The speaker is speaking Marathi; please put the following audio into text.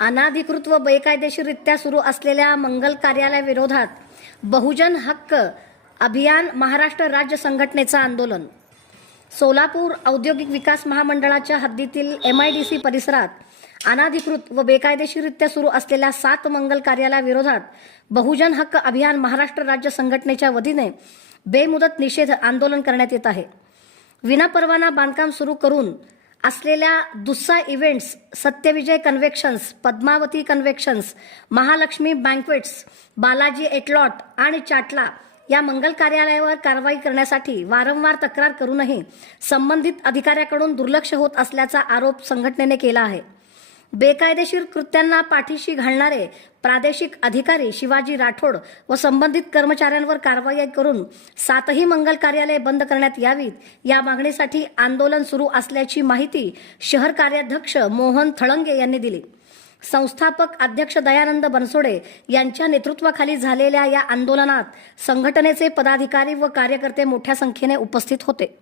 अनाधिकृत व बेकायदेशीररित्या सुरू असलेल्या मंगल कार्यालयाविरोधात बहुजन हक्क अभियान महाराष्ट्र राज्य संघटनेचं आंदोलन. सोलापूर औद्योगिक विकास महामंडळाच्या हद्दीतील MIDC परिसरात अनाधिकृत व बेकायदेशीररित्या सुरू असलेल्या 7 मंगल कार्यालयाविरोधात बहुजन हक्क अभियान महाराष्ट्र राज्य संघटनेच्या वतीने बेमुदत निषेध आंदोलन करण्यात येत आहे. विनापरवाना बांधकाम सुरू करून असलेल्या दुस्सा इव्हेंट्स, सत्यविजय कन्व्हेक्शन्स, पद्मावती कन्व्हेक्शन्स, महालक्ष्मी बँक्वेट्स, बालाजी एटलॉट आणि चाटला या मंगल कार्यालयावर कारवाई करण्यासाठी वारंवार तक्रार करूनही संबंधित अधिकाऱ्याकडून दुर्लक्ष होत असल्याचा आरोप संघटनेने केला आहे. बेकायदेशीर कृत्यांना पाठीशी घालणारे प्रादेशिक अधिकारी शिवाजी राठोड व संबंधित कर्मचाऱ्यांवर कारवाई करून 7ही मंगल कार्यालय बंद करण्यात यावीत या मागणीसाठी आंदोलन सुरू असल्याची माहिती शहर कार्याध्यक्ष मोहन थळंगे यांनी दिली. संस्थापक अध्यक्ष दयानंद बनसोडे यांच्या नेतृत्वाखाली झालेल्या या आंदोलनात संघटनेचे पदाधिकारी व कार्यकर्ते मोठ्या संख्येने उपस्थित होते.